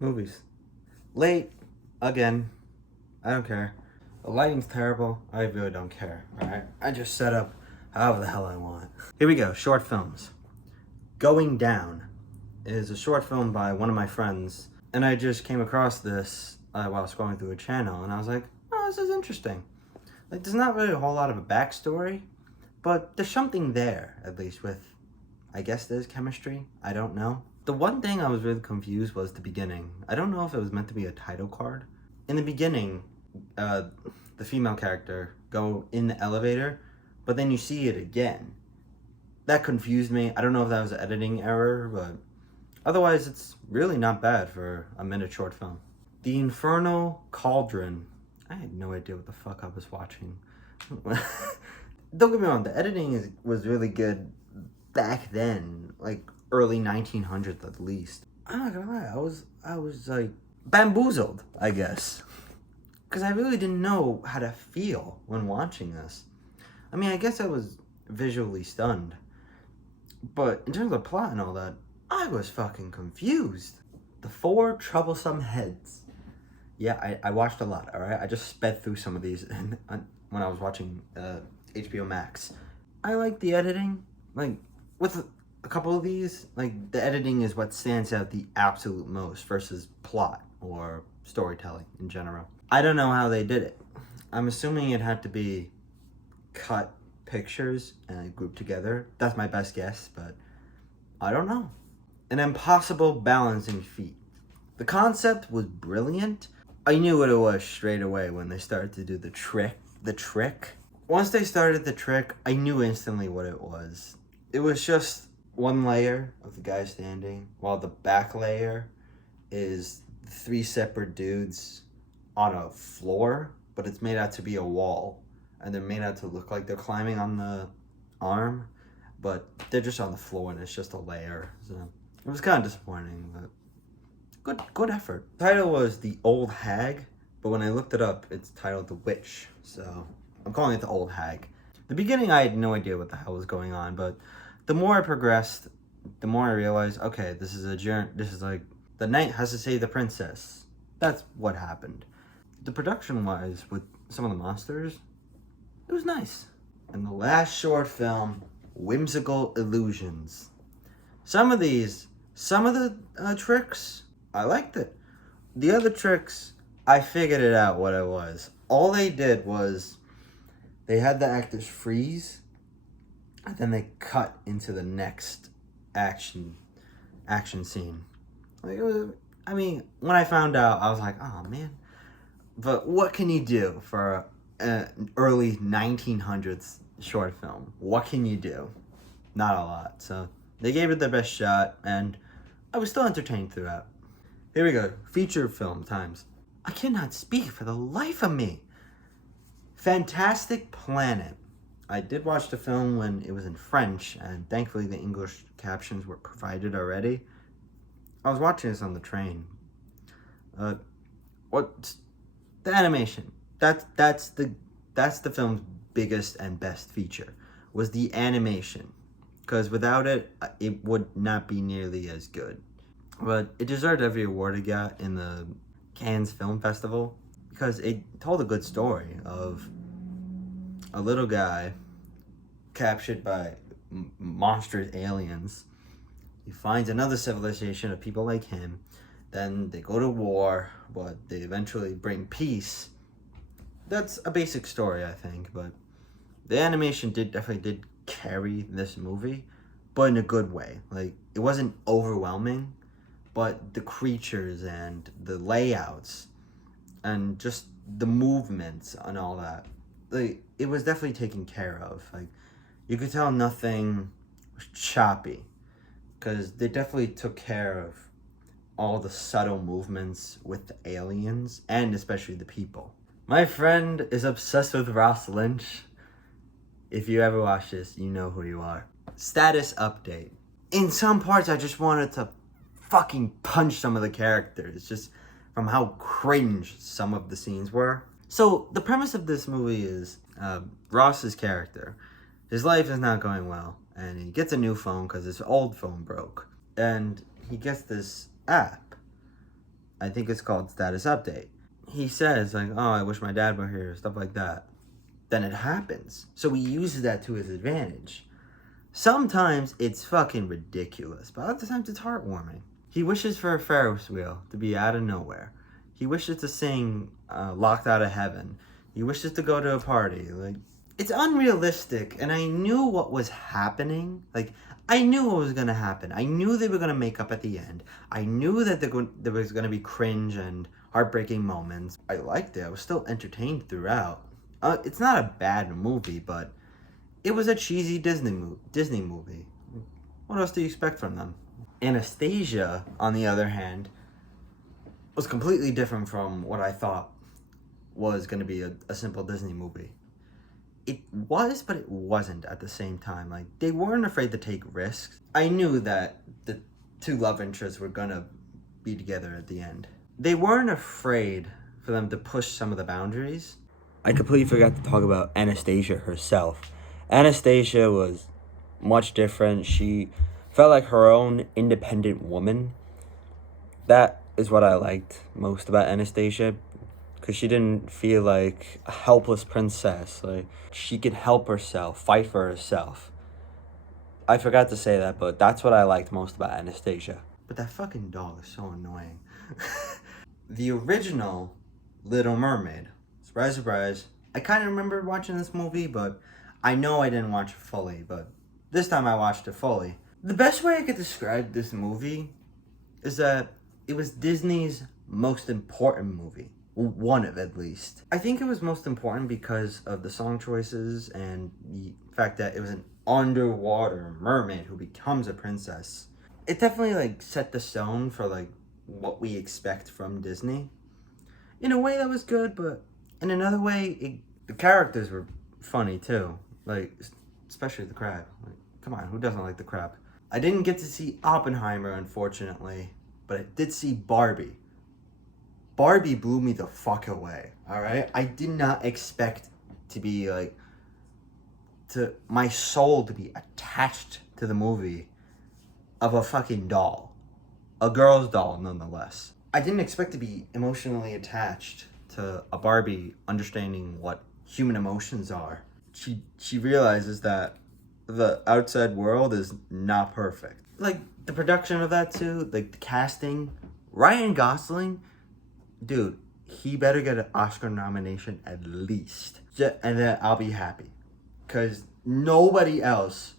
Movies. Late. Again. I don't care. The lighting's terrible. I really don't care. Alright? I just set up however the hell I want. Here we go. Short films. Going Down is a short film by one of my friends. And I just came across this while scrolling through a channel. And I was like, oh, this is interesting. Like, there's not really a whole lot of a backstory. But there's something there, at least with, I guess there's chemistry. I don't know. The one thing I was really confused was the beginning. I don't know if it was meant to be a title card. In the beginning, the female character go in the elevator, but then you see it again. That confused me. I don't know if that was an editing error, but otherwise it's really not bad for a minute short film. The Infernal Cauldron. I had no idea what the fuck I was watching. Don't get me wrong, the editing was really good back then, like early 1900s at least. I'm not gonna lie, I was like bamboozled, I guess, because I really didn't know how to feel when watching this. I mean, I guess I was visually stunned, but in terms of plot and all that, I was fucking confused. The Four Troublesome Heads. Yeah, I watched a lot, alright? I just sped through some of these when I was watching HBO Max. I like the editing. Like, with a couple of these, like, the editing is what stands out the absolute most versus plot or storytelling in general. I don't know how they did it. I'm assuming it had to be cut pictures and grouped together. That's my best guess, but I don't know. An impossible balancing feat. The concept was brilliant. I knew what it was straight away when they started to do the trick. Once they started the trick, I knew instantly what it was. It was just one layer of the guy standing, while the back layer is three separate dudes on a floor, but it's made out to be a wall. And they're made out to look like they're climbing on the arm, but they're just on the floor and it's just a layer. So it was kind of disappointing, but good effort. The title was The Old Hag, but when I looked it up, it's titled The Witch. So I'm calling it The Old Hag. The beginning, I had no idea what the hell was going on, but the more I progressed, the more I realized, okay, this is a journey. This is like the knight has to save the princess. That's what happened. The production-wise, with some of the monsters, it was nice. And the last short film, Whimsical Illusions. Some of the tricks, I liked it. The other tricks, I figured it out what it was. All they did was they had the actors freeze, and then they cut into the next action scene. Like, it was, I mean, when I found out, I was like, oh man. But what can you do for an early 1900s short film? What can you do? Not a lot. So they gave it their best shot, and I was still entertained throughout. Here we go. Feature film times. I cannot speak for the life of me. Fantastic Planet. I did watch the film when it was in French, and thankfully the English captions were provided already. I was watching this on the train. What the animation? That's the film's biggest and best feature, was the animation, because without it, it would not be nearly as good. But it deserved every award it got in the Cannes Film Festival, because it told a good story of a little guy captured by monstrous aliens. He finds another civilization of people like him. Then they go to war, but they eventually bring peace. That's a basic story, I think, but the animation definitely did carry this movie, but in a good way. Like, it wasn't overwhelming, but the creatures and the layouts and just the movements and all that, like, it was definitely taken care of. Like, you could tell nothing was choppy, because they definitely took care of all the subtle movements with the aliens and especially the people. My friend is obsessed with Ross Lynch. If you ever watch this, you know who you are. Status update. In some parts, I just wanted to fucking punch some of the characters, just from how cringe some of the scenes were. So, the premise of this movie is Ross's character. His life is not going well, and he gets a new phone because his old phone broke. And he gets this app I think it's called Status Update. He says, like, oh, I wish my dad were here, stuff like that. Then it happens. So he uses that to his advantage. Sometimes it's fucking ridiculous, but other times it's heartwarming. He wishes for a Ferris wheel to be out of nowhere. He wishes to sing Locked Out of Heaven. He wishes to go to a party. Like, it's unrealistic, and I knew what was happening. Like, I knew what was going to happen. I knew they were going to make up at the end. I knew that there was going to be cringe and heartbreaking moments. I liked it. I was still entertained throughout. It's not a bad movie, but it was a cheesy Disney movie. What else do you expect from them? Anastasia, on the other hand, was completely different from what I thought was going to be a simple Disney movie. It was, but it wasn't at the same time. Like, they weren't afraid to take risks. I knew that the two love interests were going to be together at the end. They weren't afraid for them to push some of the boundaries. I completely forgot to talk about Anastasia herself. Anastasia was much different. She felt like her own independent woman. That is what I liked most about Anastasia, because she didn't feel like a helpless princess. Like, she could help herself, fight for herself. I forgot to say that, but that's what I liked most about Anastasia. But that fucking dog is so annoying. The original Little Mermaid, surprise, surprise, I kind of remember watching this movie, but I know I didn't watch it fully, but this time I watched it fully. The best way I could describe this movie is that it was Disney's most important movie. One of, at least. I think it was most important because of the song choices and the fact that it was an underwater mermaid who becomes a princess. It definitely, like, set the stone for, like, what we expect from Disney. In a way that was good, but in another way, the characters were funny too. Like, especially the crab. Like, come on, who doesn't like the crab? I didn't get to see Oppenheimer, unfortunately, but I did see Barbie. Barbie blew me the fuck away, alright? I did not expect to be, like, my soul to be attached to the movie of a fucking doll. A girl's doll, nonetheless. I didn't expect to be emotionally attached to a Barbie understanding what human emotions are. She realizes that the outside world is not perfect. Like, the production of that too, like the casting, Ryan Gosling, dude, he better get an Oscar nomination at least. And then I'll be happy. Because nobody else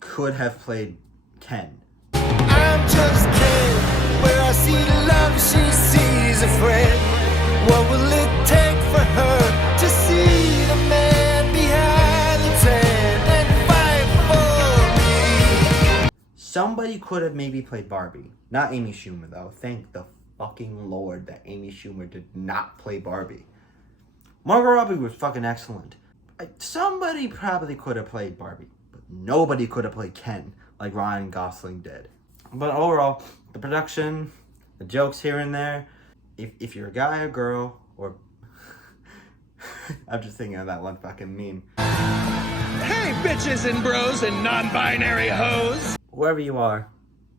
could have played Ken. I'm just Ken. Where I see love, she sees a friend. What will it take for her to see the man behind the tent and fight for me? Somebody could have maybe played Barbie. Not Amy Schumer, though. Thank the fucking Lord that Amy Schumer did not play Barbie. Margot Robbie was fucking excellent. Somebody probably could have played Barbie, but nobody could have played Ken like Ryan Gosling did. But overall, the production, the jokes here and there, if you're a guy or girl, or... I'm just thinking of that one fucking meme. Hey, bitches and bros and non-binary hoes! Whoever you are,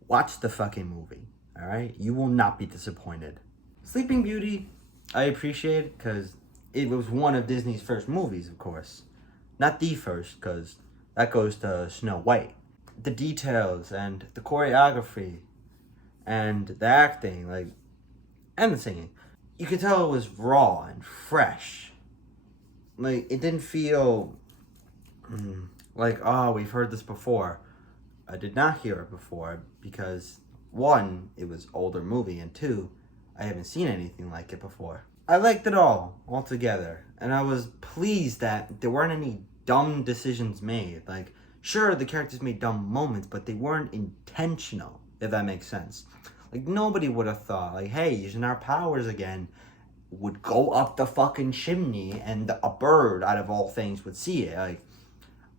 watch the fucking movie, alright? You will not be disappointed. Sleeping Beauty, I appreciate it because it was one of Disney's first movies, of course. Not the first, because that goes to Snow White. The details and the choreography and the acting, like, and the singing, you could tell it was raw and fresh. Like, it didn't feel like, oh, we've heard this before. I did not hear it before because, one, it was older movie, and two, I haven't seen anything like it before. I liked it all altogether, and I was pleased that there weren't any dumb decisions made. Like, sure, the characters made dumb moments, but they weren't intentional, if that makes sense. Like, nobody would have thought, like, hey, using our powers again would go up the fucking chimney and a bird, out of all things, would see it. Like,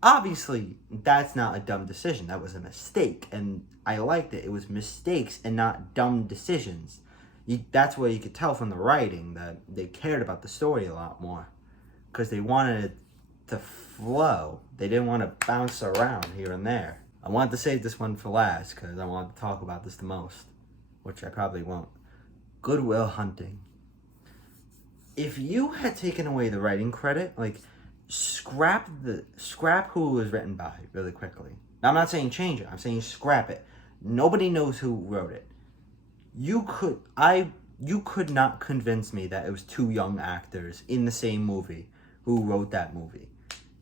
obviously, that's not a dumb decision. That was a mistake, and I liked it. It was mistakes and not dumb decisions. That's where you could tell from the writing that they cared about the story a lot more, because they wanted it to flow. They didn't want to bounce around here and there. I wanted to save this one for last because I wanted to talk about this the most, which I probably won't. Good Will Hunting. If you had taken away the writing credit, like scrap who it was written by really quickly. Now, I'm not saying change it. I'm saying scrap it. Nobody knows who wrote it. You could not convince me that it was two young actors in the same movie who wrote that movie.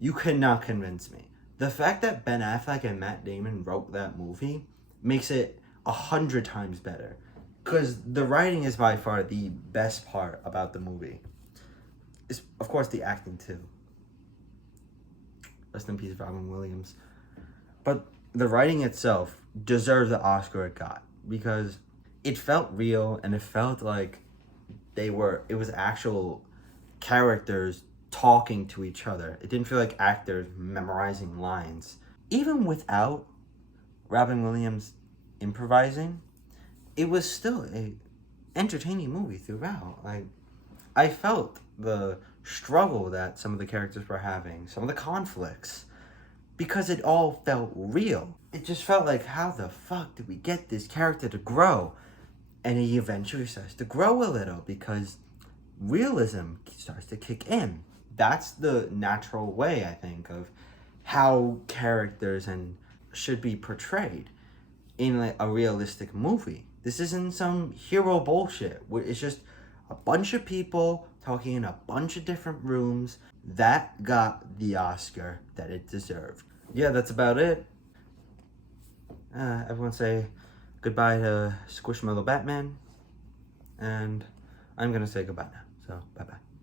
You could not convince me. The fact that Ben Affleck and Matt Damon wrote that movie makes it 100 times better. Because the writing is by far the best part about the movie. It's, of course, the acting too. Rest in peace, Robin Williams. But the writing itself deserves the Oscar it got. Because it felt real and it felt like it was actual characters talking to each other. It didn't feel like actors memorizing lines. Even without Robin Williams improvising, it was still a entertaining movie throughout. Like, I felt the struggle that some of the characters were having, some of the conflicts, because it all felt real. It just felt like, how the fuck did we get this character to grow? And he eventually starts to grow a little because realism starts to kick in. That's the natural way, I think, of how characters should be portrayed in like a realistic movie. This isn't some hero bullshit. It's just a bunch of people talking in a bunch of different rooms that got the Oscar that it deserved. Yeah, that's about it. Everyone say goodbye to Squishmallow Batman. And I'm going to say goodbye now. So, bye-bye.